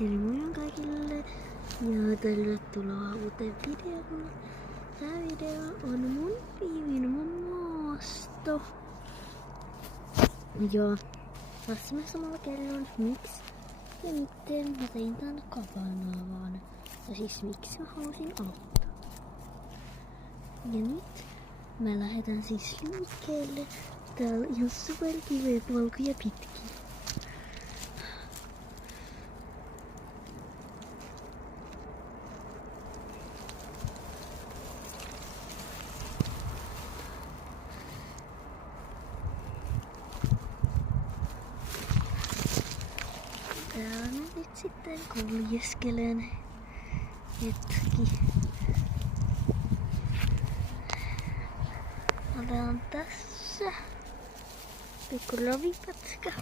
Eli moi kaikille ja tervetuloa uuteen videoon. Tää video on mun viimeinen maasto. Joo, tässä mä samalla kerron miksi ja miten mä tein tän kapanaa vaan. Ja siis miksi mä halusin aloittaa. Ja nyt mä lähetän siis liikkeelle. Täällä on ihan superkiveä polkuja pitkin. Täällä mä nyt sitten kuljeskelen hetki. Otetaan tässä pikku ravipätkä.